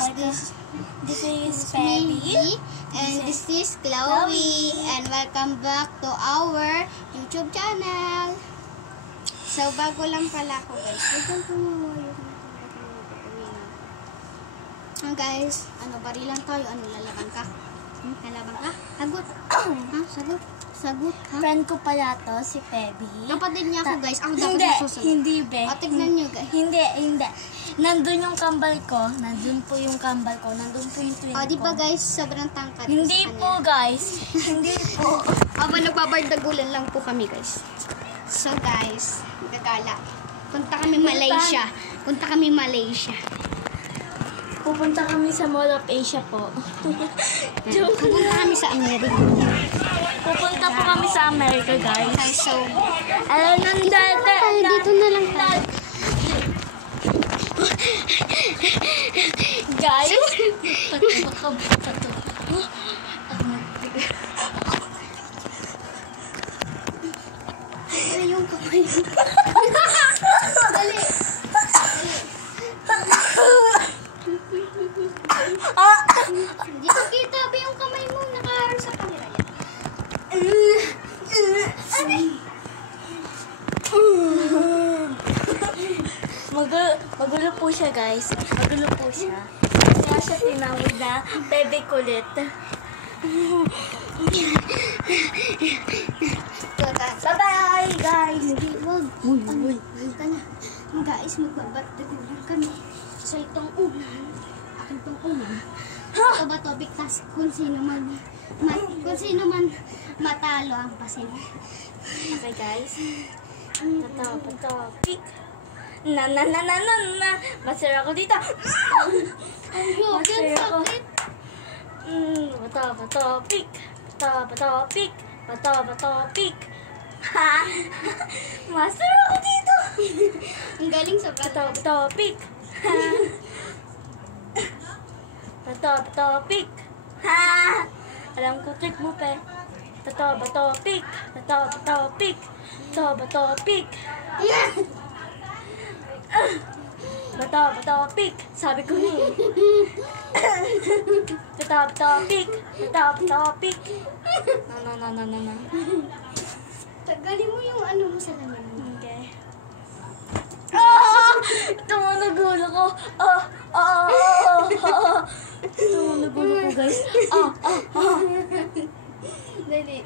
guys, this is Pebi. And this is Chloe. And welcome back to our YouTube channel. So, bago lang pala ako guys. Guys, barilan tayo. Lalaban ka? Lalaban ka? Sagot. Sagot. Sagot, ha? Friend ko pala to, si Pebi. Kapatid niya ako, guys. Ako dapat masusunod. Hindi, be. O, tignan nyo, guys. Hindi. Nandun yung kambal ko. Nandun po yung kambal ko. Nandun po yung twin ko. O, di ba, guys? Sobrang tangkad. Hindi po, guys. Hindi po. Aba, nagbabardagulan lang po kami, guys. So, guys, gagala. Punta kami Malaysia. Pupunta kami sa Mall of Asia po. Pupunta kami sa Amerika. Pupunta po kami sa Amerika, guys. Okay, so, alam nang dati. Dito na lang tayo. Guys, Ano yung kamay? Dali. Hindi ko kita ba yung kamay mo nakaharap sa camera yan? Magulo po siya, guys. Magulo po siya. Kaya siya tinawag na Bebe Kulit. Bye-bye, guys! Wag. Uy. Ka na. Guys, magbabardagulan kami. So, itong unan. Akin itong unan. Ito ba to? Bigtas kung sino man matalo ang pasin. Okay, guys. Patopik. Na. Master ako dito. Ayun, yan sakit. Patopik. Ha? Master ako dito. Ang galing sa bata. Patopik. Patopik. Ha? Alam ko trick mo, pe. Patopik. Patopik. Sabi ko ni. Patopik. No. Tagalin mo yung ano mo sa lamin mo. Okay. Tumunugulo ko. Tumunugulo ko, guys. Dali.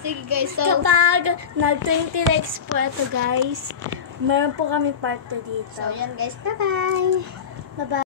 Sige guys, so Kapag nag-20 likes po ito, guys, meron po kami part 2 dito. yan guys, bye-bye!